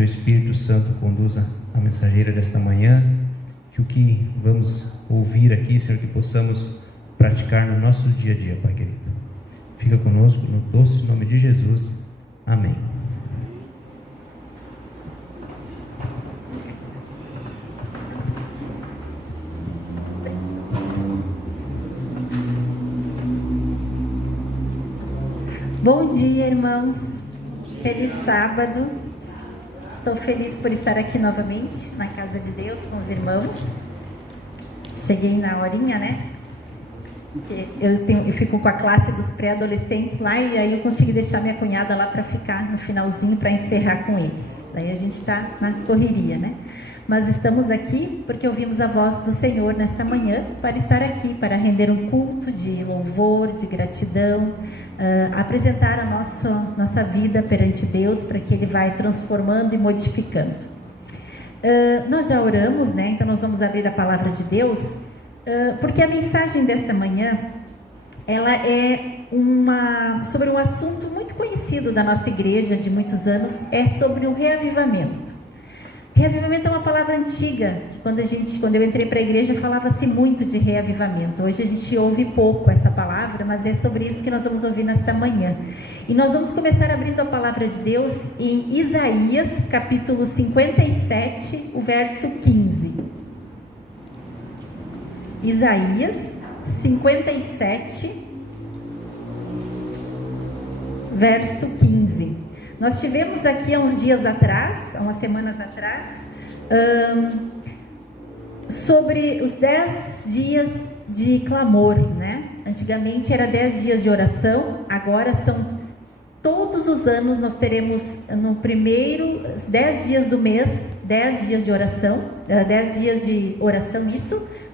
Teu Espírito Santo conduza a mensageira desta manhã, que o que vamos ouvir aqui, Senhor, que possamos praticar no nosso dia a dia, Pai querido. Fica conosco no doce nome de Jesus. Amém. Bom dia, irmãos. Feliz sábado. Estou feliz por estar aqui novamente na casa de Deus com os irmãos. Cheguei na horinha, né? Porque eu fico com a classe dos pré-adolescentes lá e aí eu consegui deixar minha cunhada lá para ficar no finalzinho para encerrar com eles. Daí a gente está na correria, né? Mas estamos aqui porque ouvimos a voz do Senhor nesta manhã para estar aqui, para render um culto de louvor, de gratidão, apresentar a nossa vida perante Deus, para que Ele vai transformando e modificando. Nós já oramos, né? Então nós vamos abrir a palavra de Deus, porque a mensagem desta manhã, ela é sobre um assunto muito conhecido da nossa igreja de muitos anos, é sobre o reavivamento. Reavivamento é uma palavra antiga, que quando eu entrei para a igreja falava-se muito de reavivamento. Hoje a gente ouve pouco essa palavra, mas é sobre isso que nós vamos ouvir nesta manhã. E nós vamos começar abrindo a palavra de Deus em Isaías, capítulo 57, o verso 15. Isaías 57, verso 15. Nós tivemos aqui há uns dias atrás, há umas semanas atrás, sobre os 10 dias de clamor, né? Antigamente era 10 dias de oração, agora são todos os anos nós teremos no primeiro 10 dias do mês, 10 dias de oração, 10 dias de oração,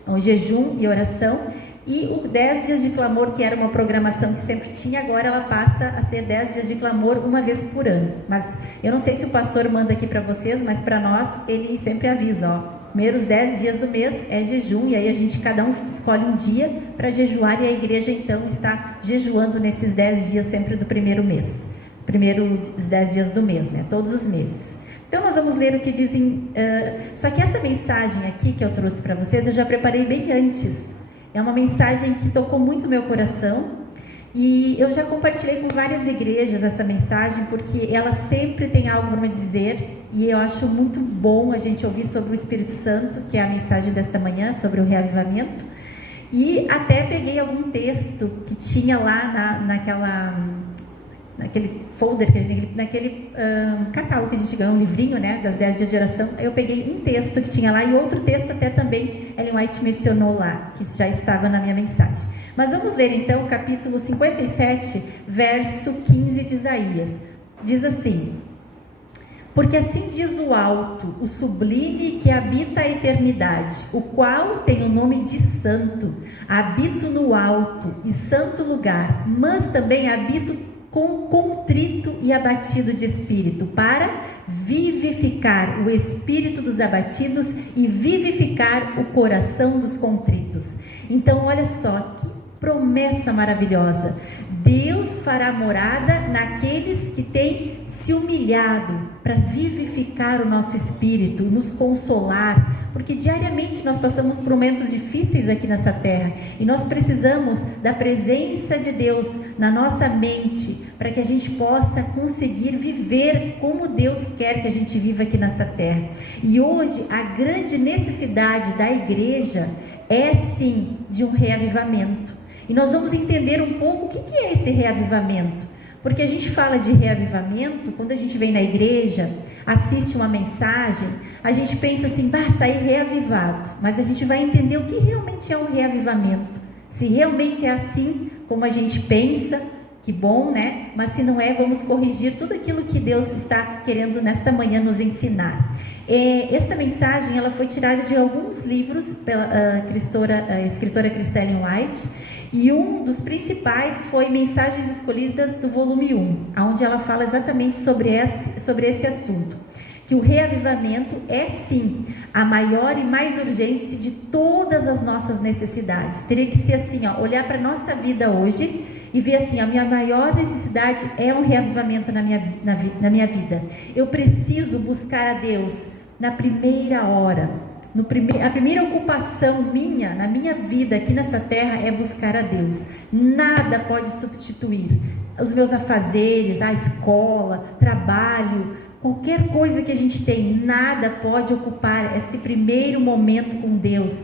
um jejum e oração. E o 10 dias de clamor, que era uma programação que sempre tinha, agora ela passa a ser 10 dias de clamor uma vez por ano. Mas eu não sei se o pastor manda aqui para vocês, mas para nós ele sempre avisa, primeiros 10 dias do mês é jejum, e aí cada um escolhe um dia para jejuar, e a igreja então está jejuando nesses 10 dias sempre do primeiro mês. Os 10 dias do mês, né? Todos os meses. Então nós vamos ler o que dizem, só que essa mensagem aqui que eu trouxe para vocês, eu já preparei bem antes. É uma mensagem que tocou muito meu coração e eu já compartilhei com várias igrejas essa mensagem, porque ela sempre tem algo para me dizer, e eu acho muito bom a gente ouvir sobre o Espírito Santo, que é a mensagem desta manhã, sobre o reavivamento. E até peguei algum texto que tinha lá naquele folder, naquele catálogo que a gente ganhou, um livrinho, né, das 10 dias de oração. Eu peguei um texto que tinha lá e outro texto até também Ellen White mencionou lá, que já estava na minha mensagem. Mas vamos ler então o capítulo 57, verso 15 de Isaías. Diz assim: porque assim diz o alto, o sublime que habita a eternidade, o qual tem o nome de santo. Habito no alto e santo lugar, mas também habito com contrito e abatido de espírito, para vivificar o espírito dos abatidos e vivificar o coração dos contritos. Então olha só, que promessa maravilhosa. Deus fará morada naqueles que têm se humilhado para vivificar o nosso espírito, nos consolar, porque diariamente nós passamos por momentos difíceis aqui nessa terra e nós precisamos da presença de Deus na nossa mente para que a gente possa conseguir viver como Deus quer que a gente viva aqui nessa terra. E hoje a grande necessidade da igreja é sim de um reavivamento. E nós vamos entender um pouco o que é esse reavivamento. Porque a gente fala de reavivamento, quando a gente vem na igreja, assiste uma mensagem, a gente pensa assim, sair reavivado. Mas a gente vai entender o que realmente é um reavivamento. Se realmente é assim como a gente pensa, que bom, né? Mas se não é, vamos corrigir tudo aquilo que Deus está querendo nesta manhã nos ensinar. Essa mensagem ela foi tirada de alguns livros pela escritora Ellen White, e um dos principais foi Mensagens Escolhidas do volume 1, onde ela fala exatamente sobre esse assunto, que o reavivamento é sim a maior e mais urgente de todas as nossas necessidades. Teria que ser assim, olhar para a nossa vida hoje e ver assim, a minha maior necessidade é um reavivamento na minha vida. Eu preciso buscar a Deus na primeira hora. A primeira ocupação minha, na minha vida aqui nessa terra, é buscar a Deus. Nada pode substituir os meus afazeres, a escola, trabalho, qualquer coisa que a gente tem, nada pode ocupar esse primeiro momento com Deus,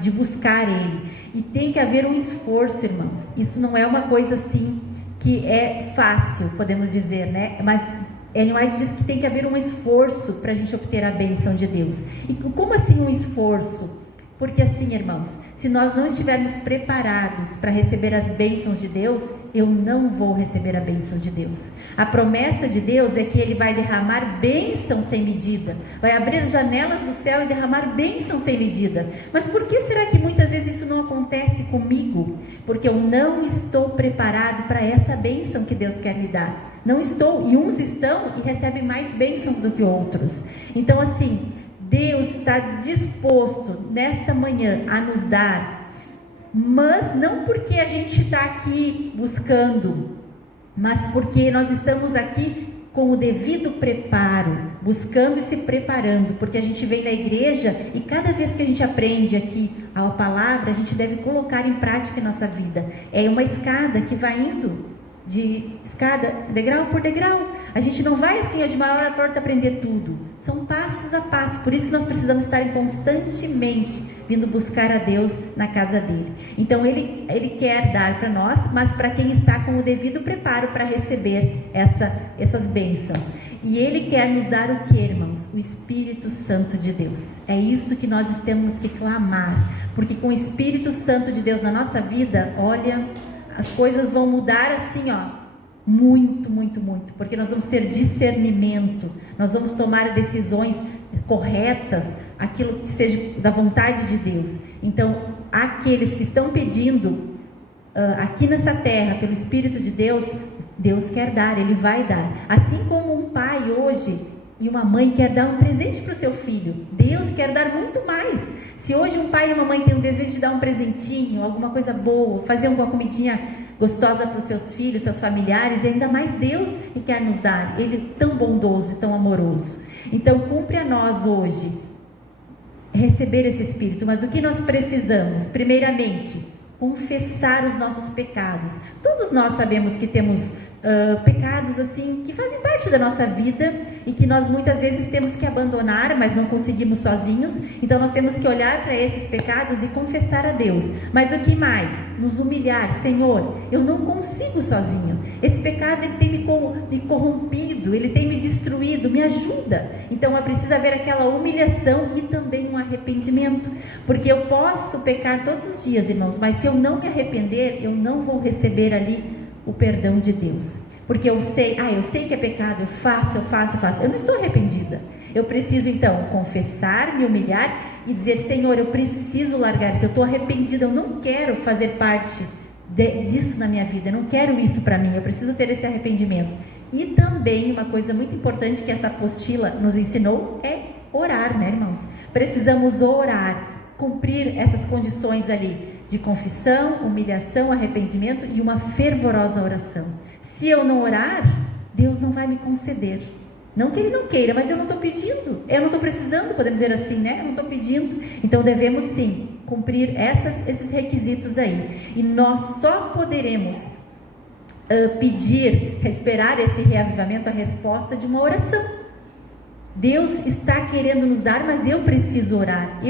de buscar Ele. E tem que haver um esforço, irmãos. Isso não é uma coisa assim que é fácil, podemos dizer, né? Mas Ellen White diz que tem que haver um esforço para a gente obter a bênção de Deus. E como assim um esforço? Porque assim, irmãos, se nós não estivermos preparados para receber as bênçãos de Deus, eu não vou receber a bênção de Deus. A promessa de Deus é que Ele vai derramar bênção sem medida, vai abrir as janelas do céu e derramar bênção sem medida. Mas por que será que muitas vezes isso não acontece comigo? Porque eu não estou preparado para essa bênção que Deus quer me dar. Não estou, e uns estão e recebem mais bênçãos do que outros. Então assim, Deus está disposto nesta manhã a nos dar, mas não porque a gente está aqui buscando, mas porque nós estamos aqui com o devido preparo, buscando e se preparando, porque a gente vem na igreja e cada vez que a gente aprende aqui a palavra, a gente deve colocar em prática em nossa vida. É uma escada que vai indo de escada, degrau por degrau. A gente não vai assim, de uma hora para outra aprender tudo. São passos a passo. Por isso que nós precisamos estar constantemente vindo buscar a Deus na casa dele. Então ele quer dar para nós, mas para quem está com o devido preparo para receber essas bênçãos. E Ele quer nos dar o que, irmãos? O Espírito Santo de Deus. É isso que nós temos que clamar, porque com o Espírito Santo de Deus na nossa vida, olha, as coisas vão mudar assim, muito, muito, muito, porque nós vamos ter discernimento, nós vamos tomar decisões corretas, aquilo que seja da vontade de Deus. Então, aqueles que estão pedindo aqui nessa terra, pelo Espírito de Deus, Deus quer dar, Ele vai dar. Assim como um pai hoje e uma mãe quer dar um presente para o seu filho, Deus quer dar muito mais. Se hoje um pai e uma mãe têm o desejo de dar um presentinho, alguma coisa boa, fazer uma comidinha gostosa para os seus filhos, seus familiares, ainda mais Deus que quer nos dar. Ele é tão bondoso e tão amoroso. Então cumpre a nós hoje receber esse Espírito. Mas o que nós precisamos? Primeiramente, confessar os nossos pecados. Todos nós sabemos que temos pecados assim que fazem parte da nossa vida e que nós muitas vezes temos que abandonar, mas não conseguimos sozinhos. Então nós temos que olhar para esses pecados e confessar a Deus. Mas o que mais? Nos humilhar. Senhor, eu não consigo sozinho. Esse pecado ele tem me corrompido, ele tem me destruído, me ajuda. Então precisa haver aquela humilhação e também um arrependimento, porque eu posso pecar todos os dias, irmãos, mas se eu não me arrepender, eu não vou receber ali o perdão de Deus, porque eu sei que é pecado, eu faço, eu não estou arrependida. Eu preciso então confessar, me humilhar e dizer: Senhor, eu preciso largar isso, eu estou arrependida, eu não quero fazer parte disso na minha vida, eu não quero isso para mim, eu preciso ter esse arrependimento. E também uma coisa muito importante que essa apostila nos ensinou é orar, né, irmãos? Precisamos orar, cumprir essas condições ali de confissão, humilhação, arrependimento e uma fervorosa oração. Se eu não orar, Deus não vai me conceder. Não que Ele não queira, mas eu não estou pedindo, eu não estou precisando, podemos dizer assim, né? Eu não estou pedindo. Então devemos sim cumprir esses requisitos aí. E nós só poderemos pedir, esperar esse reavivamento, a resposta de uma oração. Deus está querendo nos dar, mas eu preciso orar,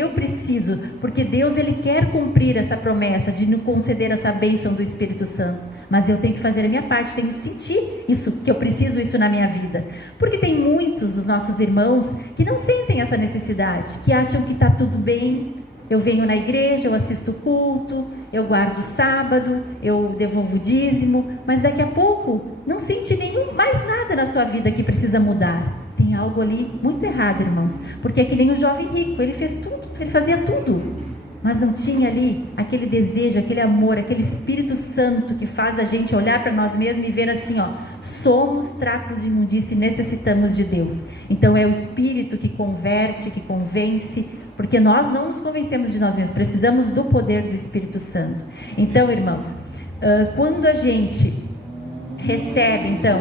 porque Deus Ele quer cumprir essa promessa de nos conceder essa bênção do Espírito Santo, mas eu tenho que fazer a minha parte, tenho que sentir isso, que eu preciso isso na minha vida, porque tem muitos dos nossos irmãos que não sentem essa necessidade, que acham que está tudo bem. Eu venho na igreja, eu assisto o culto, eu guardo o sábado, eu devolvo o dízimo, mas daqui a pouco não sente mais nada na sua vida que precisa mudar. Tem algo ali muito errado, irmãos, porque é que nem o jovem rico, ele fez tudo, ele fazia tudo, mas não tinha ali aquele desejo, aquele amor, aquele Espírito Santo que faz a gente olhar para nós mesmos e ver assim, somos trapos de imundícia e necessitamos de Deus. Então é o Espírito que converte, que convence, porque nós não nos convencemos de nós mesmos, precisamos do poder do Espírito Santo. Então, irmãos, Quando a gente recebe, então,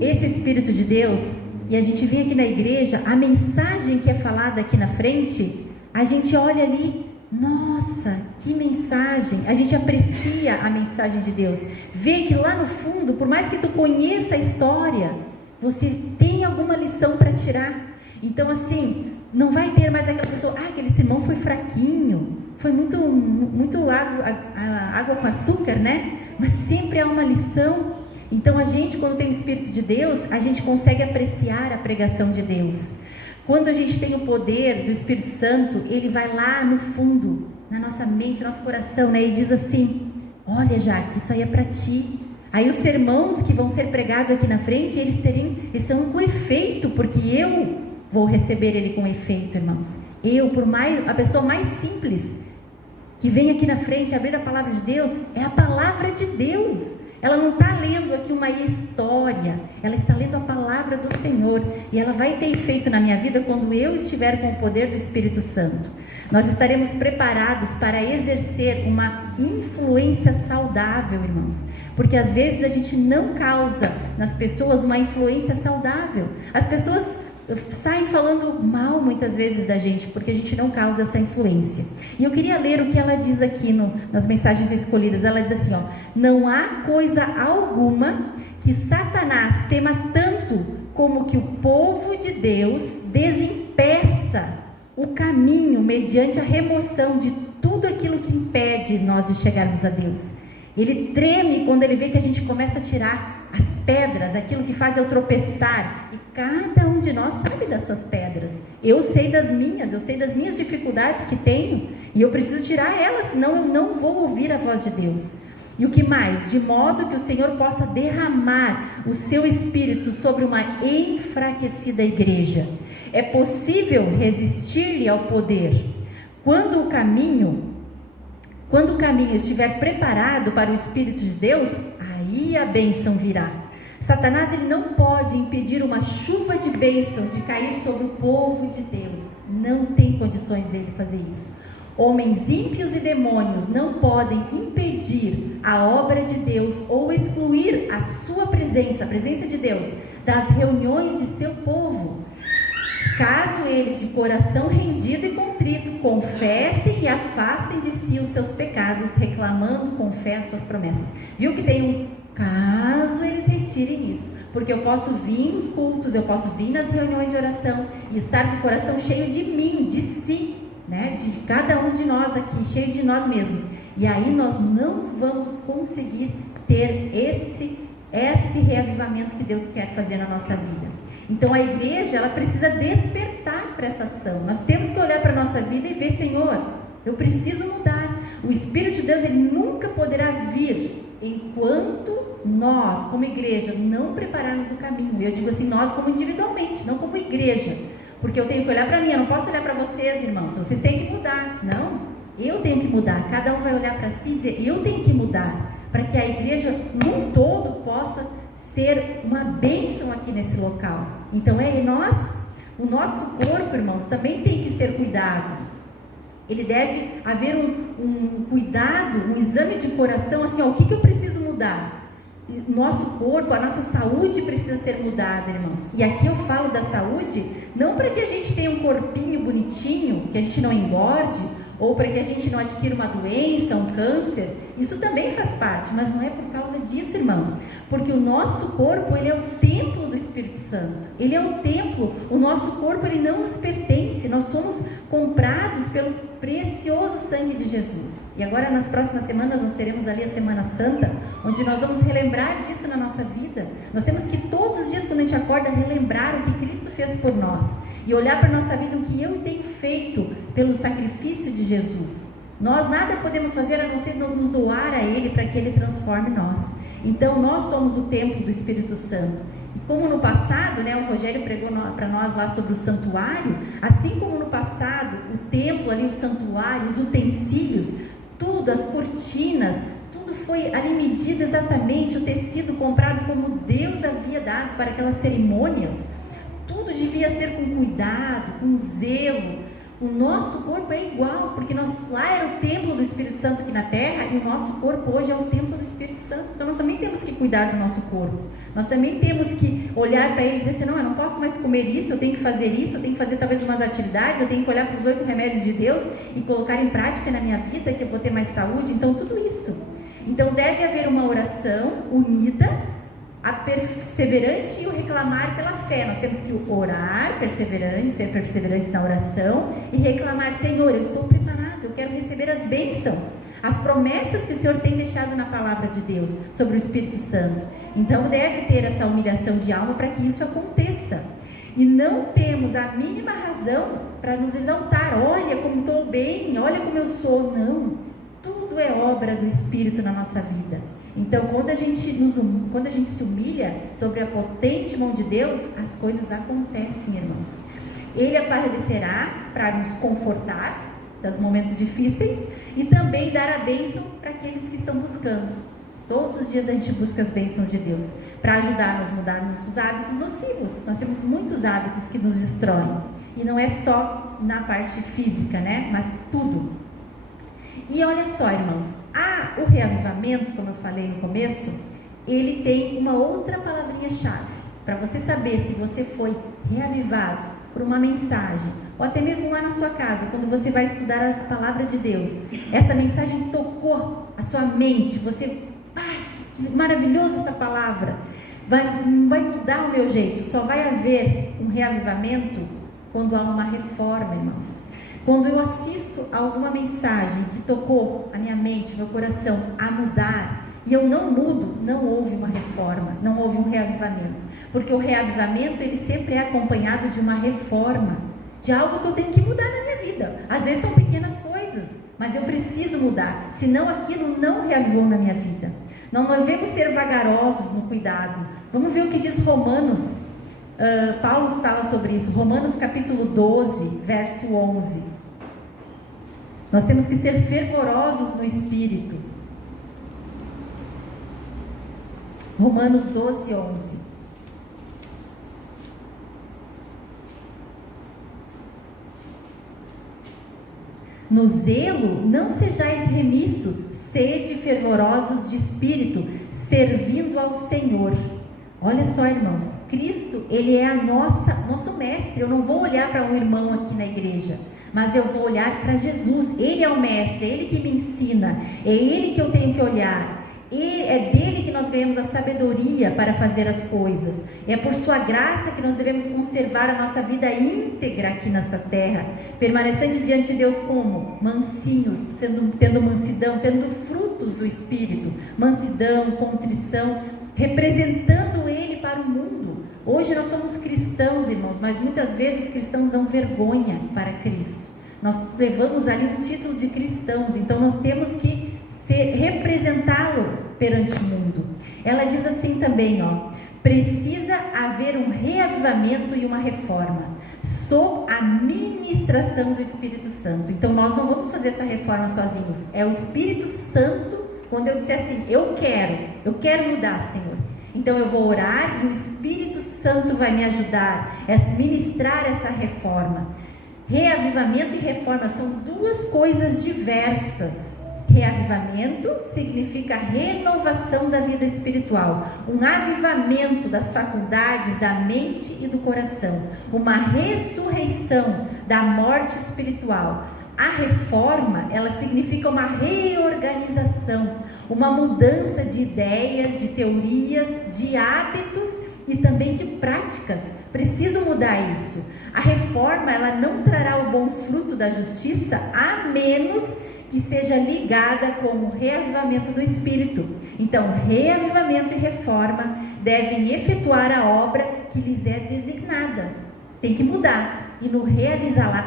esse Espírito de Deus, e a gente vem aqui na igreja, a mensagem que é falada aqui na frente, a gente olha ali, nossa, que mensagem, a gente aprecia a mensagem de Deus, vê que lá no fundo, por mais que tu conheça a história, você tem alguma lição para tirar. Então assim, não vai ter mais aquela pessoa, aquele sermão foi fraquinho, foi muito água com açúcar, né? Mas sempre há uma lição. Então a gente, quando tem o Espírito de Deus, a gente consegue apreciar a pregação de Deus. Quando a gente tem o poder do Espírito Santo, ele vai lá no fundo, na nossa mente, no nosso coração, né? E diz assim, olha Jaque, isso aí é para ti. Aí os sermãos que vão ser pregados aqui na frente, eles são com efeito, porque eu vou receber ele com efeito, irmãos. A pessoa mais simples que vem aqui na frente abrir a palavra de Deus, é a palavra de Deus. Ela não está lendo aqui uma história, ela está lendo a palavra do Senhor, e ela vai ter efeito na minha vida quando eu estiver com o poder do Espírito Santo. Nós estaremos preparados para exercer uma influência saudável, irmãos, porque às vezes a gente não causa nas pessoas uma influência saudável. As pessoas saem falando mal muitas vezes da gente, porque a gente não causa essa influência. E eu queria ler o que ela diz aqui nas mensagens escolhidas. Ela diz assim, não há coisa alguma que Satanás tema tanto como que o povo de Deus desimpeça o caminho mediante a remoção de tudo aquilo que impede nós de chegarmos a Deus. Ele treme quando ele vê que a gente começa a tirar as pedras, aquilo que faz eu tropeçar. E cada um de nós sabe das suas pedras. Eu sei das minhas dificuldades que tenho. E eu preciso tirar elas, senão eu não vou ouvir a voz de Deus. E o que mais? De modo que o Senhor possa derramar o seu Espírito sobre uma enfraquecida igreja. É possível resistir-lhe ao poder. Quando o caminho estiver preparado para o Espírito de Deus, aí a bênção virá. Satanás, ele não pode impedir uma chuva de bênçãos de cair sobre o povo de Deus. Não tem condições dele fazer isso. Homens ímpios e demônios não podem impedir a obra de Deus ou excluir a sua presença, a presença de Deus, das reuniões de seu povo. Caso eles, de coração rendido e contrito, confessem e afastem de si os seus pecados, reclamando com fé as suas promessas. Viu que tem caso eles retirem isso, porque eu posso vir nos cultos, eu posso vir nas reuniões de oração e estar com o coração cheio de mim, de si, né? De cada um de nós aqui, cheio de nós mesmos. E aí nós não vamos conseguir ter esse reavivamento que Deus quer fazer na nossa vida. Então a igreja, ela precisa despertar para essa ação. Nós temos que olhar para a nossa vida e ver, Senhor, eu preciso mudar. O Espírito de Deus, ele nunca poderá vir enquanto nós, como igreja, não prepararmos o caminho. Eu digo assim, nós como individualmente, não como igreja, porque eu tenho que olhar para mim, eu não posso olhar para vocês, irmãos, vocês têm que mudar. Não, eu tenho que mudar. Cada um vai olhar para si e dizer, eu tenho que mudar, para que a igreja num todo possa ser uma bênção aqui nesse local. Então o nosso corpo, irmãos, também tem que ser cuidado. Ele deve haver um cuidado, um exame de coração, assim, o que eu preciso mudar? Nosso corpo, a nossa saúde precisa ser mudada, irmãos. E aqui eu falo da saúde, não para que a gente tenha um corpinho bonitinho, que a gente não engorde, ou para que a gente não adquira uma doença, um câncer. Isso também faz parte, mas não é por causa disso, irmãos, porque o nosso corpo, ele é o templo do Espírito Santo, ele é o templo. O nosso corpo, ele não nos pertence, nós somos comprados pelo precioso sangue de Jesus. E agora nas próximas semanas nós teremos ali a Semana Santa, onde nós vamos relembrar disso na nossa vida. Nós temos que todos os dias, quando a gente acorda, relembrar o que Cristo fez por nós e olhar para a nossa vida, o que eu tenho feito pelo sacrifício de Jesus. Nós nada podemos fazer a não ser nos doar a Ele para que Ele transforme nós. Então nós somos o templo do Espírito Santo. E como no passado, né, o Rogério pregou para nós lá sobre o santuário, assim como no passado, o templo ali, o santuário, os utensílios, tudo, as cortinas, tudo foi ali medido exatamente, o tecido comprado como Deus havia dado para aquelas cerimônias. Tudo devia ser com cuidado, com zelo, O nosso corpo é igual, porque lá era o templo do Espírito Santo aqui na terra, e o nosso corpo hoje é o templo do Espírito Santo. Então nós também temos que cuidar do nosso corpo. Nós também temos que olhar para ele e dizer assim, não, eu não posso mais comer isso, eu tenho que fazer isso, eu tenho que fazer talvez umas atividades, eu tenho que olhar para os 8 remédios de Deus e colocar em prática na minha vida, que eu vou ter mais saúde. Então tudo isso. Então deve haver uma oração unida, a perseverante e o reclamar pela fé. Nós temos que orar, perseverante, ser perseverantes na oração e reclamar, Senhor, eu estou preparado, eu quero receber as bênçãos, as promessas que o Senhor tem deixado na palavra de Deus sobre o Espírito Santo. Então deve ter essa humilhação de alma para que isso aconteça. E não temos a mínima razão para nos exaltar, olha como estou bem, olha como eu sou. Não, tudo é obra do Espírito na nossa vida. Então, quando a gente se humilha sobre a potente mão de Deus, as coisas acontecem, irmãos. Ele aparecerá para nos confortar dos momentos difíceis e também dar a bênção para aqueles que estão buscando. Todos os dias a gente busca as bênçãos de Deus para ajudar-nos a mudar nossos hábitos nocivos. Nós temos muitos hábitos que nos destroem. E não é só na parte física, né? Mas tudo. E olha só, irmãos, o reavivamento, como eu falei no começo, ele tem uma outra palavrinha-chave. Para você saber se você foi reavivado por uma mensagem, ou até mesmo lá na sua casa, quando você vai estudar a palavra de Deus, essa mensagem tocou a sua mente, você, que maravilhoso essa palavra, vai mudar o meu jeito. Só vai haver um reavivamento quando há uma reforma, irmãos. Quando eu assisto a alguma mensagem que tocou a minha mente, meu coração a mudar, e eu não mudo, não houve uma reforma, não houve um reavivamento. Porque o reavivamento, ele sempre é acompanhado de uma reforma, de algo que eu tenho que mudar na minha vida. Às vezes são pequenas coisas, mas eu preciso mudar, senão aquilo não reavivou na minha vida. Não devemos ser vagarosos no cuidado. Vamos ver o que diz Romanos. Paulo fala sobre isso, Romanos capítulo 12, verso 11. Nós temos que ser fervorosos no Espírito. Romanos 12, 11. No zelo, não sejais remissos, sede fervorosos de espírito, servindo ao Senhor. Olha só, irmãos, Cristo, ele é nosso mestre. Eu não vou olhar para um irmão aqui na igreja, mas eu vou olhar para Jesus. Ele é o mestre, é ele que me ensina, é ele que eu tenho que olhar. E é dele que nós ganhamos a sabedoria para fazer as coisas. É por sua graça que nós devemos conservar a nossa vida íntegra aqui nessa terra, permanecendo diante de Deus como? Mansinhos, tendo mansidão, tendo frutos do Espírito, mansidão, contrição, representando ele para o mundo. Hoje nós somos cristãos, irmãos, mas muitas vezes os cristãos dão vergonha para Cristo. Nós levamos ali um título de cristãos, então nós temos que representá-lo perante o mundo. Ela diz assim também, precisa haver um reavivamento e uma reforma sob a ministração do Espírito Santo. Então nós não vamos fazer essa reforma sozinhos, é o Espírito Santo. Quando eu disser assim, eu quero mudar, Senhor, então eu vou orar e o Espírito Santo vai me ajudar a ministrar essa reforma. Reavivamento e reforma são duas coisas diversas. Reavivamento significa renovação da vida espiritual, um avivamento das faculdades da mente e do coração, uma ressurreição da morte espiritual. A reforma, ela significa uma reorganização, uma mudança de ideias, de teorias, de hábitos e também de práticas. Preciso mudar isso. A reforma, ela não trará o bom fruto da justiça, a menos que seja ligada com o reavivamento do Espírito. Então, reavivamento e reforma devem efetuar a obra que lhes é designada. Tem que mudar. E no realizá-la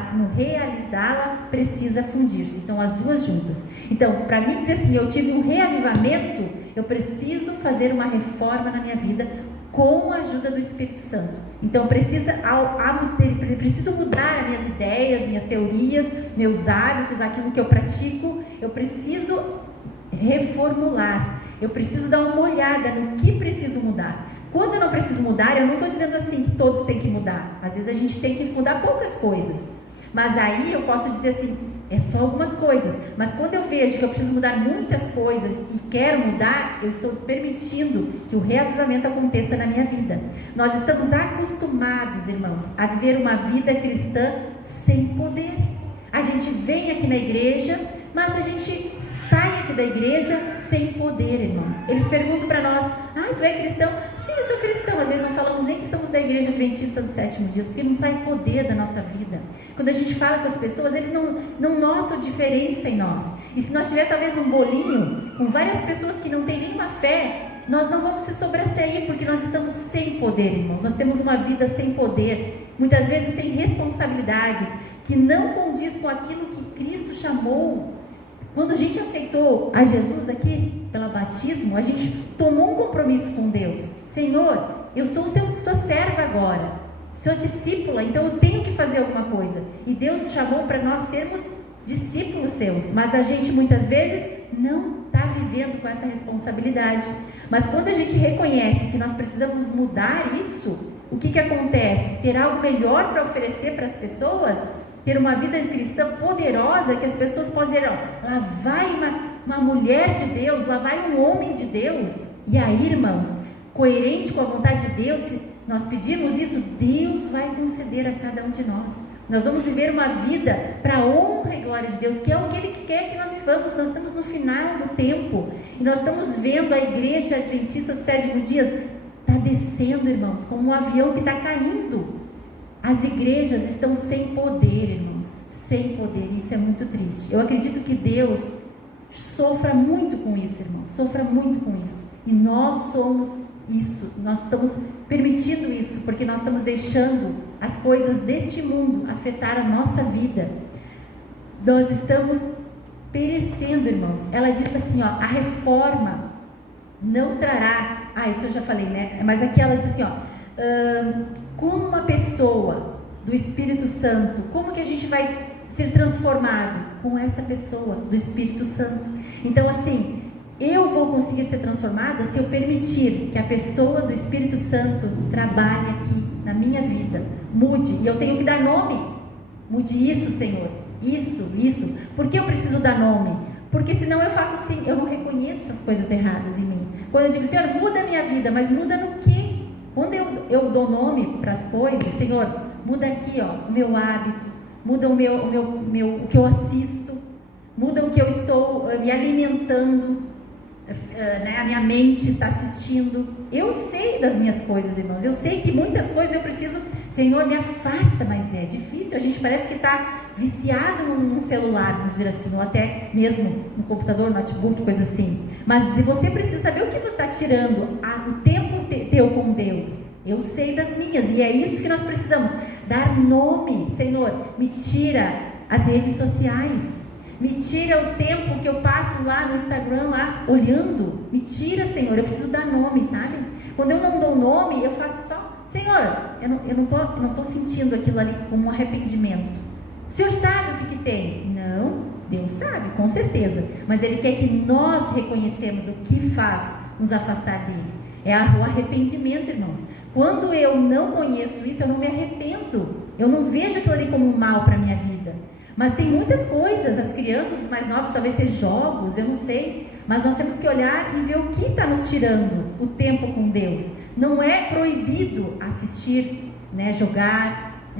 precisa fundir-se. Então, as duas juntas. Então, para mim dizer assim, eu tive um reavivamento, eu preciso fazer uma reforma na minha vida com a ajuda do Espírito Santo. Então, preciso mudar as minhas ideias, minhas teorias, meus hábitos, aquilo que eu pratico. Eu preciso reformular. Eu preciso dar uma olhada no que preciso mudar. Quando eu não preciso mudar, eu não estou dizendo assim que todos têm que mudar. Às vezes a gente tem que mudar poucas coisas. Mas aí eu posso dizer assim, é só algumas coisas, mas quando eu vejo que eu preciso mudar muitas coisas e quero mudar, eu estou permitindo que o reavivamento aconteça na minha vida. Nós estamos acostumados, irmãos, a viver uma vida cristã sem poder. A gente vem aqui na igreja, mas a gente sai aqui da igreja sem poder, irmãos. Eles perguntam para nós, tu é cristão? Sim, eu sou cristão. Às vezes não falamos nem que somos da igreja adventista do sétimo dia, porque não sai poder da nossa vida. Quando a gente fala com as pessoas, eles não notam diferença em nós. E se nós estiver talvez num bolinho, com várias pessoas que não têm nenhuma fé, nós não vamos se sobressair, porque nós estamos sem poder, irmãos. Nós temos uma vida sem poder, muitas vezes sem responsabilidades, que não condiz com aquilo que Cristo chamou. Quando a gente aceitou a Jesus aqui, pelo batismo, a gente tomou um compromisso com Deus. Senhor, eu sou sua serva agora, sua discípula, então eu tenho que fazer alguma coisa. E Deus chamou para nós sermos discípulos seus, mas a gente muitas vezes não está vivendo com essa responsabilidade. Mas quando a gente reconhece que nós precisamos mudar isso, o que acontece? Ter algo melhor para oferecer para as pessoas, ter uma vida cristã poderosa, que as pessoas possam dizer, lá vai uma mulher de Deus, lá vai um homem de Deus. E aí, irmãos, coerente com a vontade de Deus, se nós pedirmos isso, Deus vai conceder a cada um de nós. Nós vamos viver uma vida para a honra e glória de Deus, que é o que Ele quer que nós vivamos. Nós estamos no final do tempo, e nós estamos vendo a igreja adventista do sétimo dia está descendo, irmãos, como um avião que está caindo. As igrejas estão sem poder, irmãos, sem poder. Isso é muito triste. Eu acredito que Deus sofra muito com isso, irmãos, sofra muito com isso. E nós somos isso, nós estamos permitindo isso, porque nós estamos deixando as coisas deste mundo afetar a nossa vida. Nós estamos perecendo, irmãos. Ela diz assim, a reforma não trará, isso eu já falei, né? Mas aqui ela diz assim, como uma pessoa do Espírito Santo, como que a gente vai ser transformado? Com essa pessoa do Espírito Santo. Então assim, eu vou conseguir ser transformada se eu permitir que a pessoa do Espírito Santo trabalhe aqui na minha vida, mude, e eu tenho que dar nome. Mude isso, Senhor, isso. Por que eu preciso dar nome? Porque senão eu faço assim, eu não reconheço as coisas erradas em mim. Quando eu digo, Senhor, muda a minha vida, mas muda no quê? Quando eu dou nome para as coisas, Senhor, muda aqui, o meu hábito, muda o que eu assisto, muda o que eu estou me alimentando, a minha mente está assistindo. Eu sei das minhas coisas, irmãos, eu sei que muitas coisas eu preciso, Senhor, me afasta, mas é difícil, a gente parece que está viciado num celular, vamos dizer assim, ou até mesmo no computador, notebook, coisa assim. Mas você precisa saber o que você está tirando, o tempo teu com Deus. Eu sei das minhas, e é isso que nós precisamos, dar nome. Senhor, me tira as redes sociais, me tira o tempo que eu passo lá no Instagram, lá, olhando. Me tira, Senhor, eu preciso dar nome, sabe? Quando eu não dou nome, eu faço só, Senhor, eu não estou sentindo aquilo ali como um arrependimento. O Senhor sabe o que tem? Não, Deus sabe, com certeza. Mas Ele quer que nós reconhecemos o que faz nos afastar dEle. É o arrependimento, irmãos. Quando eu não conheço isso, eu não me arrependo. Eu não vejo aquilo ali como um mal para a minha vida. Mas tem muitas coisas, as crianças, os mais novos, talvez sejam jogos, eu não sei. Mas nós temos que olhar e ver o que está nos tirando o tempo com Deus. Não é proibido assistir, jogar,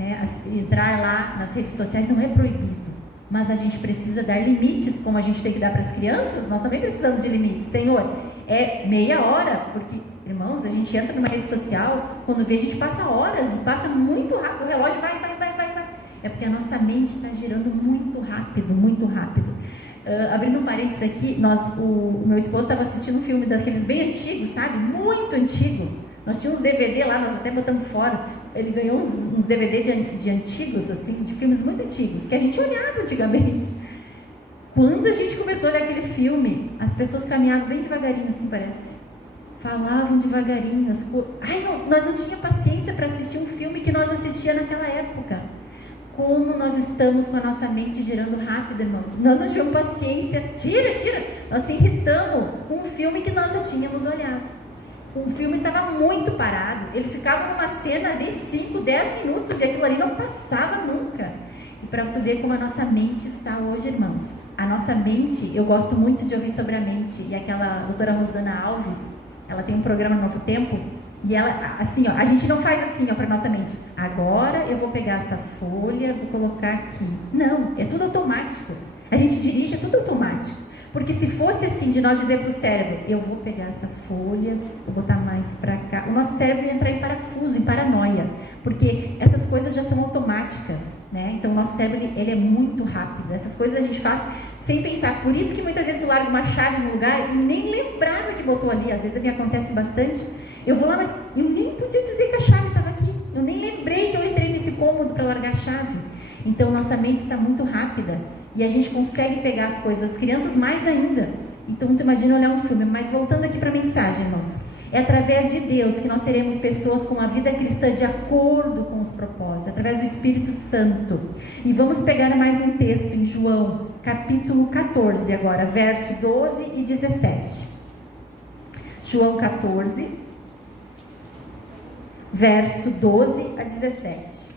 entrar lá nas redes sociais, não é proibido. Mas a gente precisa dar limites, como a gente tem que dar para as crianças, nós também precisamos de limites. Senhor, é meia hora, porque, irmãos, a gente entra numa rede social, quando vê a gente passa horas, e passa muito rápido, o relógio vai. É porque a nossa mente está girando muito rápido, muito rápido. Abrindo um parênteses aqui, o meu esposo estava assistindo um filme daqueles bem antigos, sabe? Muito antigo. Nós tínhamos DVD lá, nós até botamos fora. Ele ganhou uns DVD de antigos, assim, de filmes muito antigos, que a gente olhava antigamente. Quando a gente começou a olhar aquele filme, as pessoas caminhavam bem devagarinho, assim, parece. Falavam devagarinho. Nós não tínhamos paciência para assistir um filme que nós assistíamos naquela época. Como nós estamos com a nossa mente girando rápido, irmãos. Nós não tivemos paciência. Tira. Nós se irritamos com um filme que nós já tínhamos olhado. O filme estava muito parado. Eles ficavam numa cena de 5, 10 minutos e aquilo ali não passava nunca. para tu ver como a nossa mente está hoje, irmãos. A nossa mente, eu gosto muito de ouvir sobre a mente, e aquela doutora Rosana Alves, ela tem um programa no Novo Tempo, e ela, assim, ó, a gente não faz assim, ó, para nossa mente, agora eu vou pegar essa folha, vou colocar aqui. Não, é tudo automático. A gente dirige, é tudo automático. Porque se fosse assim, de nós dizer para o cérebro, eu vou pegar essa folha, vou botar mais para cá, o nosso cérebro ia entrar em parafuso, em paranoia, porque essas coisas já são automáticas, né? Então o nosso cérebro, ele é muito rápido, essas coisas a gente faz sem pensar. Por isso que muitas vezes tu larga uma chave no lugar e nem lembrava que botou ali. Às vezes me acontece bastante, eu vou lá, mas eu nem podia dizer que a chave estava aqui, eu nem lembrei que eu entrei nesse cômodo para largar a chave. Então nossa mente está muito rápida, e a gente consegue pegar as coisas, as crianças mais ainda. Então tu imagina olhar um filme. Mas voltando aqui para a mensagem, irmãos, é através de Deus que nós seremos pessoas com uma vida cristã de acordo com os propósitos, através do Espírito Santo. E vamos pegar mais um texto em João, capítulo 14 agora, verso 12 e 17. João 14, verso 12 a 17.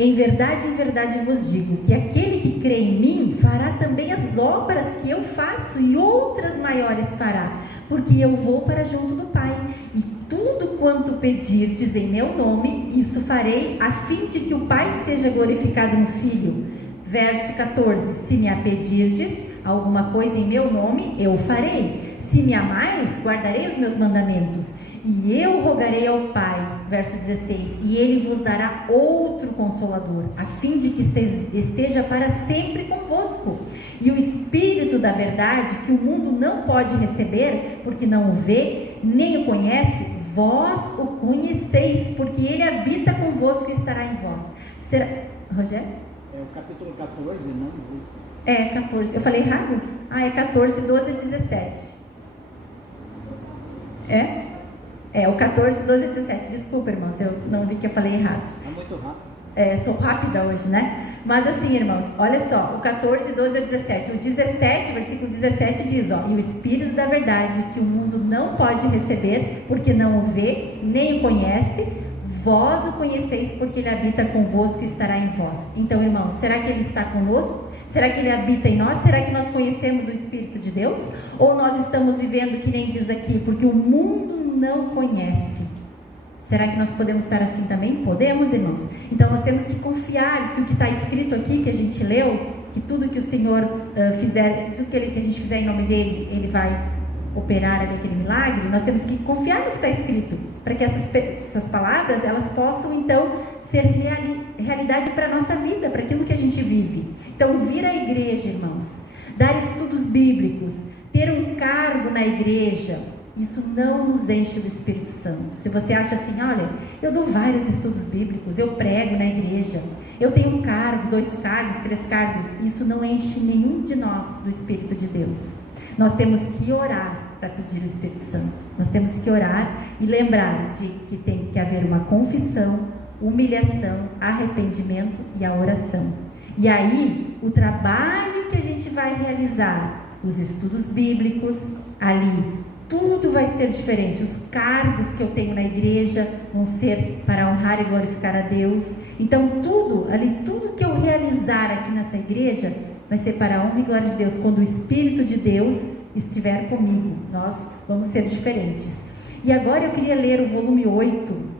Em verdade vos digo, que aquele que crê em mim, fará também as obras que eu faço, e outras maiores fará, porque eu vou para junto do Pai, e tudo quanto pedirdes em meu nome, isso farei, a fim de que o Pai seja glorificado no Filho. Verso 14, se me a pedirdes alguma coisa em meu nome, eu farei. Se me amais, guardarei os meus mandamentos. E eu rogarei ao Pai, verso 16, e Ele vos dará outro Consolador, a fim de que esteja para sempre convosco. E o Espírito da verdade, que o mundo não pode receber, porque não o vê, nem o conhece, vós o conheceis, porque Ele habita convosco e estará em vós. Será... Rogério? É o capítulo 14, não? É, 14. Eu falei errado? É 14, 12 e 17. É o 14, 12 e 17. Desculpa, irmãos, eu não vi que eu falei errado. É muito rápido. Estou rápida hoje, né? Mas assim, irmãos, olha só, o 14, 12 e 17. O 17, versículo 17 diz, ó, e o Espírito da verdade, que o mundo não pode receber, porque não o vê, nem o conhece, vós o conheceis, porque Ele habita convosco e estará em vós. Então, irmãos, será que Ele está conosco? Será que Ele habita em nós? Será que nós conhecemos o Espírito de Deus? Ou nós estamos vivendo que nem diz aqui, porque o mundo não conhece? Será que nós podemos estar assim também? Podemos, irmãos. Então nós temos que confiar que o que está escrito aqui, que a gente leu, que tudo que o Senhor fizer, tudo que a gente fizer em nome dEle, Ele vai operar ali aquele milagre. Nós temos que confiar no que está escrito, para que essas palavras, elas possam então ser realidade para a nossa vida, para aquilo que a gente vive. Então vir à igreja, irmãos, dar estudos bíblicos, ter um cargo na igreja, isso não nos enche do Espírito Santo. Se você acha assim, olha, eu dou vários estudos bíblicos, eu prego na igreja, eu tenho um cargo, 2 cargos, 3 cargos, isso não enche nenhum de nós do Espírito de Deus. Nós temos que orar para pedir o Espírito Santo. Nós temos que orar e lembrar de que tem que haver uma confissão, humilhação, arrependimento e a oração. E aí, o trabalho que a gente vai realizar, os estudos bíblicos, ali, tudo vai ser diferente. Os cargos que eu tenho na igreja vão ser para honrar e glorificar a Deus. Então tudo que eu realizar aqui nessa igreja vai ser para a honra e glória de Deus. Quando o Espírito de Deus estiver comigo, nós vamos ser diferentes. E agora eu queria ler o volume 8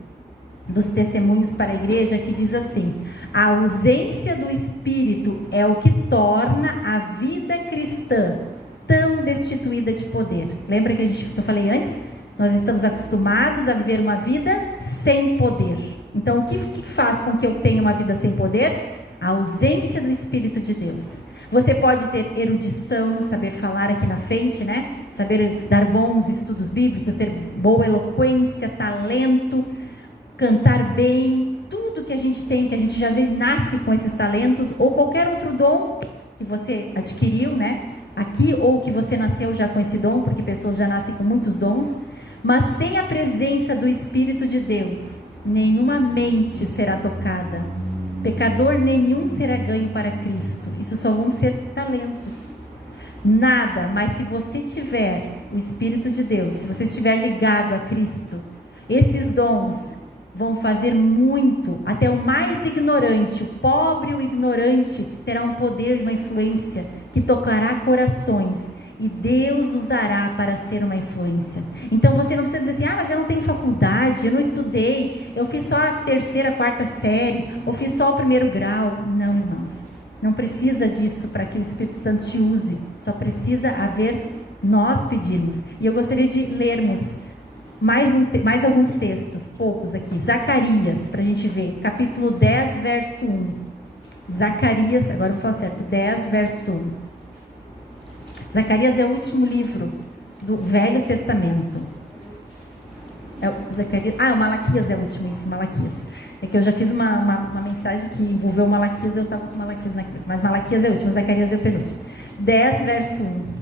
dos Testemunhos para a Igreja, que diz assim: a ausência do Espírito é o que torna a vida cristã tão destituída de poder. Lembra que eu falei antes? Nós estamos acostumados a viver uma vida sem poder. Então, o que faz com que eu tenha uma vida sem poder? A ausência do Espírito de Deus. Você pode ter erudição, saber falar aqui na frente, né? Saber dar bons estudos bíblicos, ter boa eloquência, talento, cantar bem, tudo que a gente tem, que a gente já nasce com esses talentos, ou qualquer outro dom que você adquiriu, né? Aqui, ou que você nasceu já com esse dom, porque pessoas já nascem com muitos dons, mas sem a presença do Espírito de Deus, nenhuma mente será tocada, pecador nenhum será ganho para Cristo. Isso só vão ser talentos. Nada, mas se você tiver o Espírito de Deus, se você estiver ligado a Cristo, esses dons vão fazer muito. Até o mais ignorante, o pobre, o ignorante, terá um poder, uma influência que tocará corações. E Deus usará para ser uma influência. Então você não precisa dizer assim, mas eu não tenho faculdade, eu não estudei, eu fiz só a 3ª, 4ª série, ou fiz só o 1º grau. Não, irmãos, não precisa disso para que o Espírito Santo te use. Só precisa haver nós pedirmos. E eu gostaria de lermos mais alguns textos, poucos aqui. Zacarias, para a gente ver, capítulo 10, verso 1. Zacarias, agora eu vou falar certo, 10, verso 1. Zacarias é o último livro do Velho Testamento. O Malaquias é o último, isso, Malaquias. É que eu já fiz uma mensagem que envolveu Malaquias, eu estava com Malaquias na cabeça. Mas Malaquias é o último, Zacarias é o penúltimo. 10, verso 1.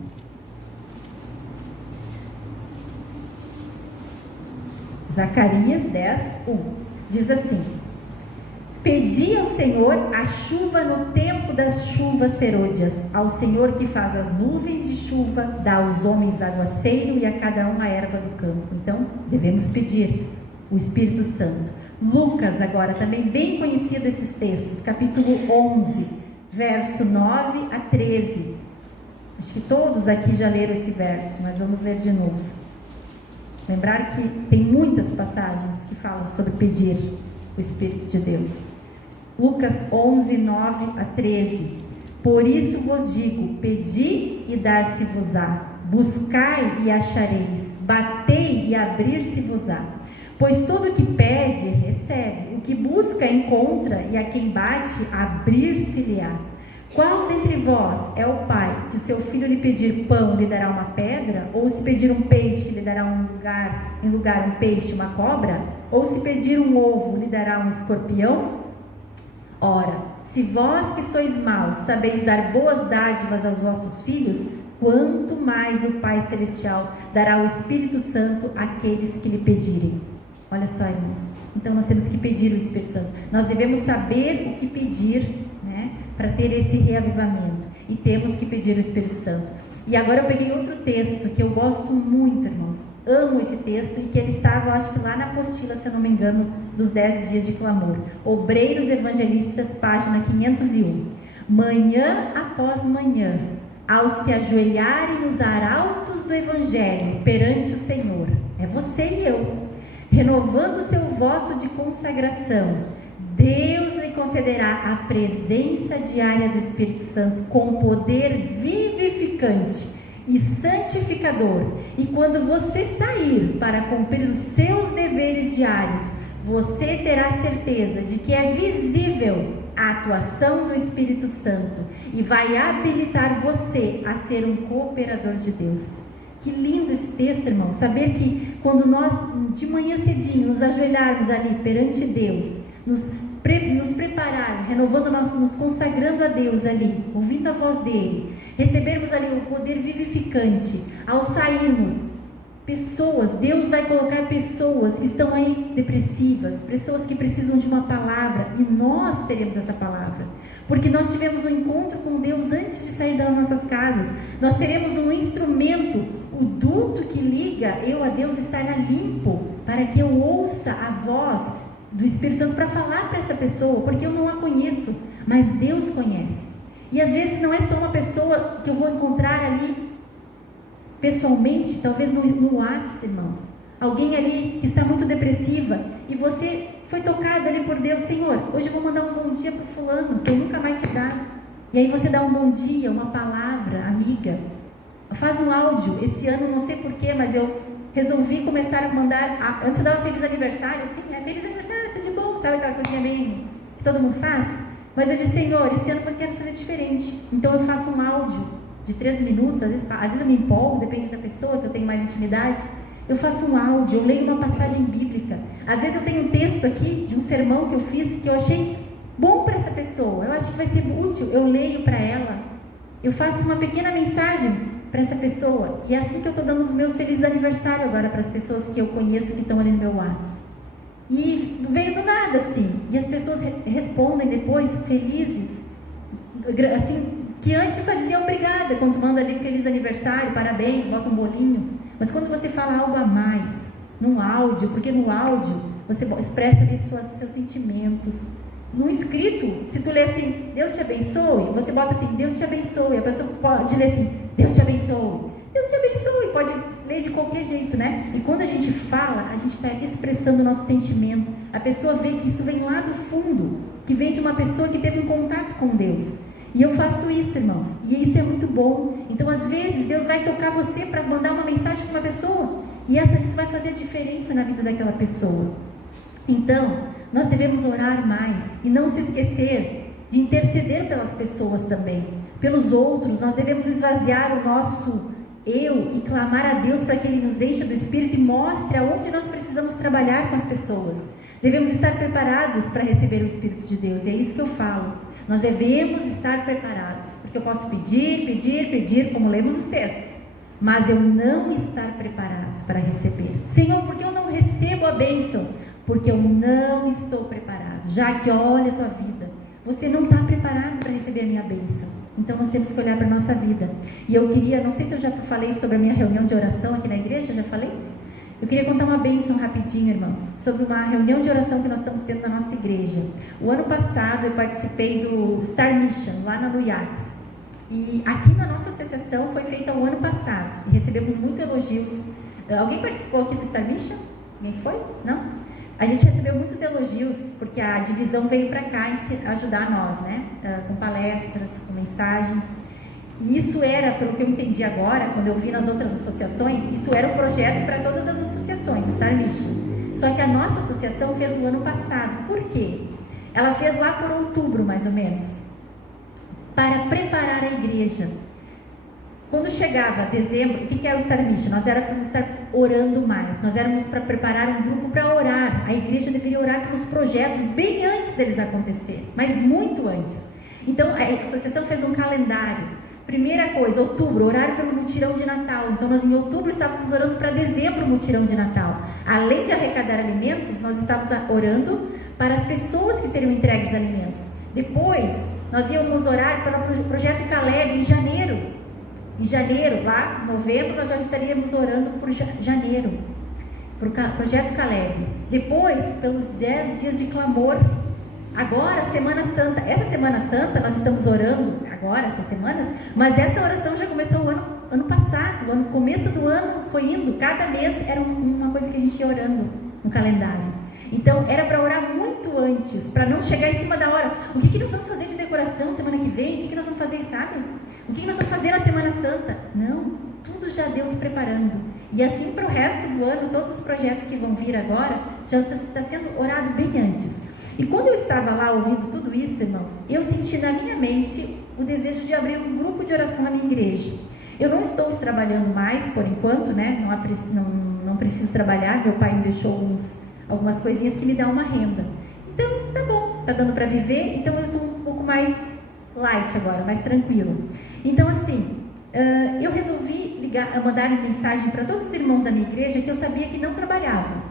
Zacarias 10, 1. Diz assim: Pedi ao Senhor a chuva no tempo das chuvas serôdias, ao Senhor que faz as nuvens de chuva, dá aos homens aguaceiro e a cada um a erva do campo. Então, devemos pedir o Espírito Santo. Lucas agora, também bem conhecido esses textos, capítulo 11, verso 9 a 13. Acho que todos aqui já leram esse verso, mas vamos ler de novo. Lembrar que tem muitas passagens que falam sobre pedir o Espírito de Deus. Lucas 11, 9 a 13. Por isso vos digo, pedi e dar-se-vos-á, buscai e achareis, batei e abrir-se-vos-á. Pois todo o que pede, recebe, o que busca, encontra, e a quem bate, abrir-se-lhe-á. Qual dentre vós é o pai que o seu filho lhe pedir pão, lhe dará uma pedra? Ou se pedir um peixe, lhe dará em lugar um peixe, uma cobra? Ou se pedir um ovo, lhe dará um escorpião? Ora, se vós que sois maus sabeis dar boas dádivas aos vossos filhos, quanto mais o Pai Celestial dará o Espírito Santo àqueles que lhe pedirem. Olha só, irmãos. Então nós temos que pedir o Espírito Santo. Nós devemos saber o que pedir, né, para ter esse reavivamento. E temos que pedir o Espírito Santo. E agora eu peguei outro texto que eu gosto muito, irmãos. Amo esse texto, e que ele estava, eu acho que lá na apostila, se eu não me engano, dos 10 dias de clamor. Obreiros Evangelistas, página 501. Manhã após manhã, ao se ajoelharem nos arautos do Evangelho perante o Senhor, é você e eu, renovando o seu voto de consagração, Deus lhe concederá a presença diária do Espírito Santo com poder vivificante e santificador. E quando você sair para cumprir os seus deveres diários, você terá certeza de que é visível a atuação do Espírito Santo e vai habilitar você a ser um cooperador de Deus. Que lindo esse texto, irmão. Saber que quando nós de manhã cedinho nos ajoelharmos ali perante Deus, nos preparar, renovando nos consagrando a Deus ali, ouvindo a voz dele, recebermos ali o poder vivificante, ao sairmos, Deus vai colocar pessoas que estão aí depressivas, pessoas que precisam de uma palavra, e nós teremos essa palavra, porque nós tivemos um encontro com Deus antes de sair das nossas casas. Nós seremos um instrumento, o duto que liga eu a Deus estará limpo, para que eu ouça a voz do Espírito Santo para falar para essa pessoa, porque eu não a conheço, mas Deus conhece. E às vezes não é só uma pessoa que eu vou encontrar ali pessoalmente, talvez no WhatsApp, irmãos, alguém ali que está muito depressiva, e você foi tocado ali por Deus. Senhor, hoje eu vou mandar um bom dia para o fulano, que eu nunca mais te dá. E aí você dá um bom dia, uma palavra amiga, faz um áudio. Esse ano, não sei porquê, mas eu resolvi começar a mandar, antes eu dava feliz aniversário, assim, feliz aniversário, tudo de bom, sabe aquela coisinha bem que todo mundo faz? Mas eu disse, Senhor, esse ano eu quero fazer diferente, então eu faço um áudio de 3 minutos, às vezes eu me empolgo, depende da pessoa, que eu tenho mais intimidade, eu faço um áudio, eu leio uma passagem bíblica, às vezes eu tenho um texto aqui, de um sermão que eu fiz, que eu achei bom para essa pessoa, eu acho que vai ser útil, eu leio para ela, eu faço uma pequena mensagem para essa pessoa, e é assim que eu estou dando os meus felizes aniversários agora para as pessoas que eu conheço, que estão ali no meu WhatsApp, e veio do nada assim, e as pessoas respondem depois felizes, assim, que antes só dizia obrigada, quando manda ali feliz aniversário, parabéns, bota um bolinho. Mas quando você fala algo a mais, num áudio, porque no áudio você expressa ali seus sentimentos. No escrito, se tu lê assim, Deus te abençoe, você bota assim, Deus te abençoe, a pessoa pode ler assim, Deus te abençoe, Deus te abençoe, pode ler de qualquer jeito, né? E quando a gente fala, a gente está expressando o nosso sentimento, a pessoa vê que isso vem lá do fundo, que vem de uma pessoa que teve um contato com Deus. E eu faço isso, irmãos, e isso é muito bom. Então, às vezes, Deus vai tocar você para mandar uma mensagem para uma pessoa, e isso vai fazer a diferença na vida daquela pessoa. Então, nós devemos orar mais e não se esquecer de interceder pelas pessoas também, pelos outros. Nós devemos esvaziar o nosso eu e clamar a Deus para que Ele nos encha do Espírito e mostre aonde nós precisamos trabalhar com as pessoas. Devemos estar preparados para receber o Espírito de Deus, e é isso que eu falo. Nós devemos estar preparados, porque eu posso pedir, como lemos os textos, mas eu não estar preparado para receber. Senhor, por que eu não recebo a bênção? Porque eu não estou preparado. Já que olha a tua vida, você não está preparado para receber a minha bênção. Então nós temos que olhar para a nossa vida. E eu queria, não sei se eu já falei sobre a minha reunião de oração aqui na igreja, já falei? Eu queria contar uma bênção rapidinho, irmãos, sobre uma reunião de oração que nós estamos tendo na nossa igreja. O ano passado eu participei do Star Mission, lá na Luiax. E aqui na nossa associação foi feita o ano passado. E recebemos muitos elogios. Alguém participou aqui do Star Mission? Ninguém foi? Não? A gente recebeu muitos elogios, porque a divisão veio para cá ajudar nós, né? Com palestras, com mensagens. E isso era, pelo que eu entendi agora, quando eu vi nas outras associações, isso era um projeto para todas as associações, Star Mission. Só que a nossa associação fez o ano passado. Por quê? Ela fez lá por outubro, mais ou menos, para preparar a igreja. Quando chegava dezembro, o que é o Star Mission? Nós éramos para estar orando mais, nós éramos para preparar um grupo para orar. A igreja deveria orar pelos projetos bem antes deles acontecer, mas muito antes. Então a associação fez um calendário. Primeira coisa, outubro, orar pelo mutirão de Natal. Então nós em outubro estávamos orando para dezembro o mutirão de Natal. Além de arrecadar alimentos, nós estávamos orando para as pessoas que seriam entregues alimentos. Depois, nós íamos orar pelo projeto Caleb em janeiro. Em janeiro, lá, novembro, nós já estaríamos orando por janeiro, para o projeto Caleb. Depois, pelos 10 dias de clamor. Agora, Semana Santa. Essa Semana Santa, nós estamos orando agora, essas semanas, mas essa oração já começou o ano passado. No começo do ano foi indo, cada mês era uma coisa que a gente ia orando no calendário. Então, era para orar muito antes, para não chegar em cima da hora. O que nós vamos fazer de decoração semana que vem? O que nós vamos fazer, sabe? O que nós vamos fazer na Semana Santa? Não, tudo já Deus preparando. E assim para o resto do ano, todos os projetos que vão vir agora, já está sendo orado bem antes. E quando eu estava lá ouvindo tudo isso, irmãos, eu senti na minha mente o desejo de abrir um grupo de oração na minha igreja. Eu não estou trabalhando mais, por enquanto, né? Não preciso trabalhar, meu pai me deixou algumas coisinhas que me dão uma renda. Então, tá bom, tá dando para viver, então eu estou um pouco mais light agora, mais tranquilo. Então, assim, eu resolvi mandar uma mensagem para todos os irmãos da minha igreja que eu sabia que não trabalhavam.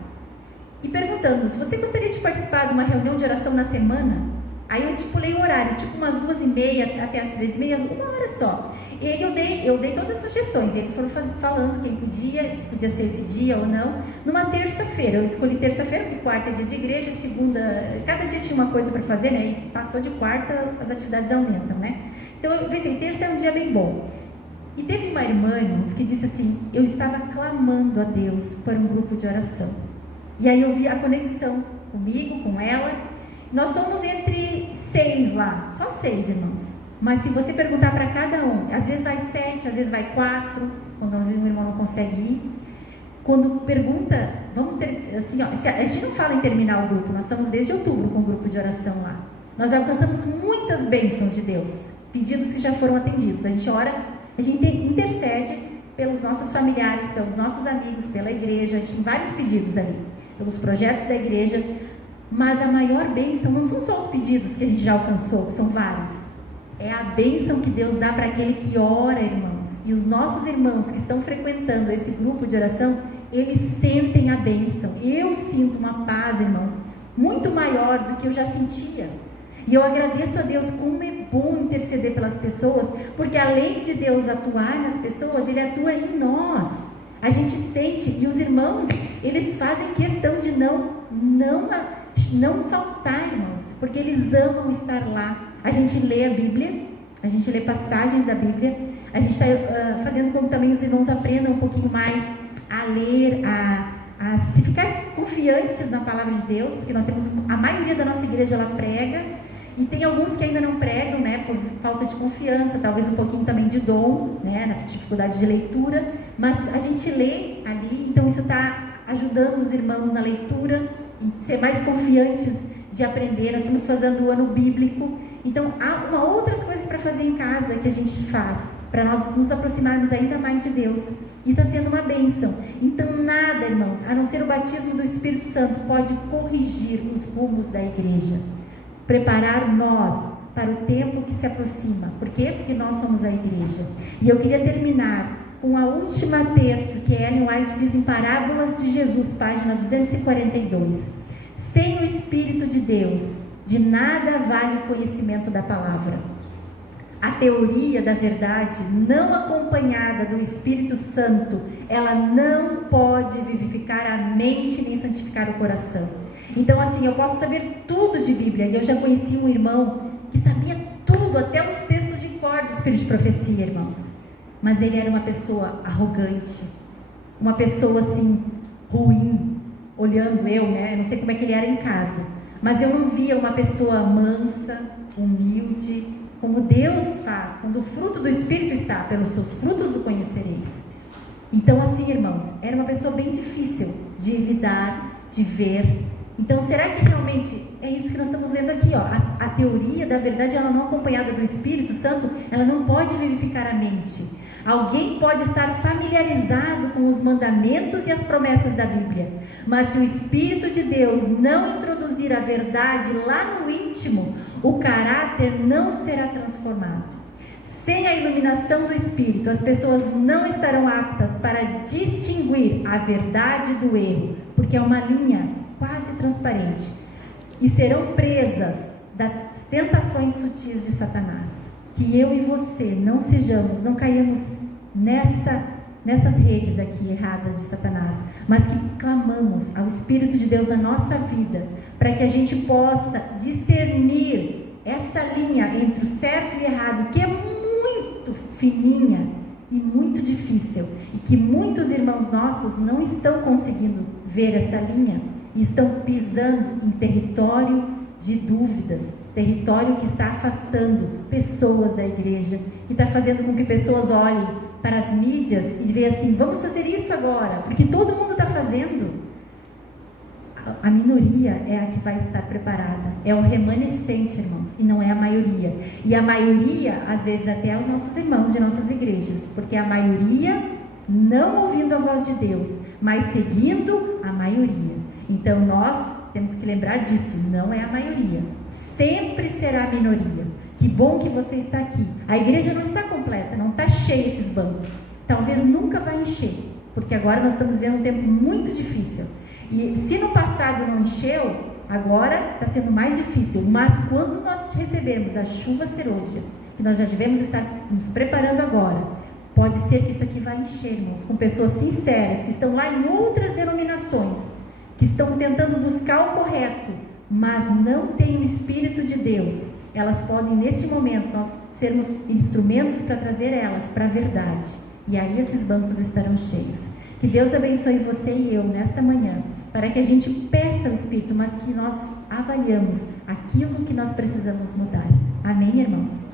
E perguntando, se você gostaria de participar de uma reunião de oração na semana? Aí eu estipulei o horário, tipo umas 2h30 até as 3h30, 1 hora só. E aí eu dei todas as sugestões, e eles foram falando quem podia, se podia ser esse dia ou não. Numa terça-feira, eu escolhi terça-feira, porque quarta é dia de igreja, segunda, cada dia tinha uma coisa para fazer, né? E passou de quarta, as atividades aumentam, né? Então eu pensei, terça é um dia bem bom. E teve uma irmã, irmãos, que disse assim, eu estava clamando a Deus por um grupo de oração. E aí eu vi a conexão comigo, com ela. Nós somos entre 6 lá, só 6, irmãos. Mas se você perguntar para cada um, às vezes vai 7, às vezes vai 4, quando um irmão não consegue ir. Quando pergunta, vamos ter, assim, ó, a gente não fala em terminar o grupo, nós estamos desde outubro com o grupo de oração lá. Nós já alcançamos muitas bênçãos de Deus, pedidos que já foram atendidos. A gente ora, a gente intercede pelos nossos familiares, pelos nossos amigos, pela igreja, a gente tem vários pedidos ali, pelos projetos da igreja. Mas a maior bênção não são só os pedidos que a gente já alcançou, que são vários. É a bênção que Deus dá para aquele que ora, irmãos. E os nossos irmãos que estão frequentando esse grupo de oração, eles sentem a bênção. Eu sinto uma paz, irmãos, muito maior do que eu já sentia. E eu agradeço a Deus como é bom interceder pelas pessoas, porque além de Deus atuar nas pessoas, Ele atua em nós. A gente sente, e os irmãos, eles fazem questão de não faltar, irmãos, porque eles amam estar lá. A gente lê a Bíblia, a gente lê passagens da Bíblia, a gente está fazendo com que também os irmãos aprendam um pouquinho mais a ler, a se ficar confiantes na palavra de Deus, porque nós temos, a maioria da nossa igreja, ela prega, e tem alguns que ainda não pregam, né, por falta de confiança, talvez um pouquinho também de dom, né, na dificuldade de leitura, mas a gente lê ali, então isso está ajudando os irmãos na leitura, em ser mais confiantes de aprender. Nós estamos fazendo o ano bíblico, então há outras coisas para fazer em casa que a gente faz, para nós nos aproximarmos ainda mais de Deus, e está sendo uma bênção. Então nada, irmãos, a não ser o batismo do Espírito Santo, pode corrigir os rumos da igreja, preparar nós para o tempo que se aproxima. Por quê? Porque nós somos a igreja. E eu queria terminar com a última texto que Ellen White diz em Parábolas de Jesus, página 242. Sem o Espírito de Deus, de nada vale o conhecimento da palavra. A teoria da verdade, não acompanhada do Espírito Santo, ela não pode vivificar a mente nem santificar o coração. Então, assim, eu posso saber tudo de Bíblia, e eu já conheci um irmão que sabia tudo, até os textos de cor do Espírito de Profecia, irmãos. Mas ele era uma pessoa arrogante, uma pessoa, assim, ruim, olhando eu, né? Eu não sei como é que ele era em casa, mas eu não via uma pessoa mansa, humilde, como Deus faz, quando o fruto do Espírito está, pelos seus frutos o conhecereis. Então, assim, irmãos, era uma pessoa bem difícil de lidar, de ver. Então, será que realmente é isso que nós estamos lendo aqui, ó? A teoria da verdade, ela não acompanhada do Espírito Santo, ela não pode vivificar a mente. Alguém pode estar familiarizado com os mandamentos e as promessas da Bíblia, mas se o Espírito de Deus não introduzir a verdade lá no íntimo, o caráter não será transformado. Sem a iluminação do Espírito, as pessoas não estarão aptas para distinguir a verdade do erro, porque é uma linha quase transparente, e serão presas das tentações sutis de Satanás. Que eu e você não caiamos nessas redes aqui erradas de Satanás, mas que clamamos ao Espírito de Deus na nossa vida, para que a gente possa discernir essa linha entre o certo e o errado, que é muito fininha e muito difícil, e que muitos irmãos nossos não estão conseguindo ver essa linha, e estão pisando em território de dúvidas, território que está afastando pessoas da igreja, que está fazendo com que pessoas olhem para as mídias e vejam assim, vamos fazer isso agora, porque todo mundo está fazendo. A minoria é a que vai estar preparada, é o remanescente, irmãos, e não é a maioria. E a maioria, às vezes até os nossos irmãos de nossas igrejas, porque a maioria não ouvindo a voz de Deus, mas seguindo a maioria. Então nós temos que lembrar disso, não é a maioria, sempre será a minoria. Que bom que você está aqui. A igreja não está completa, não está cheia esses bancos, talvez nunca vai encher, porque agora nós estamos vivendo um tempo muito difícil, e se no passado não encheu, agora está sendo mais difícil. Mas quando nós recebermos a chuva serôdia, que nós já devemos estar nos preparando agora, pode ser que isso aqui vai encher, irmãos, com pessoas sinceras, que estão lá em outras denominações, que estão tentando buscar o correto, mas não têm o Espírito de Deus. Elas podem, neste momento, nós sermos instrumentos para trazer elas para a verdade, e aí esses bancos estarão cheios. Que Deus abençoe você e eu nesta manhã, para que a gente peça o Espírito, mas que nós avaliamos aquilo que nós precisamos mudar. Amém, irmãos?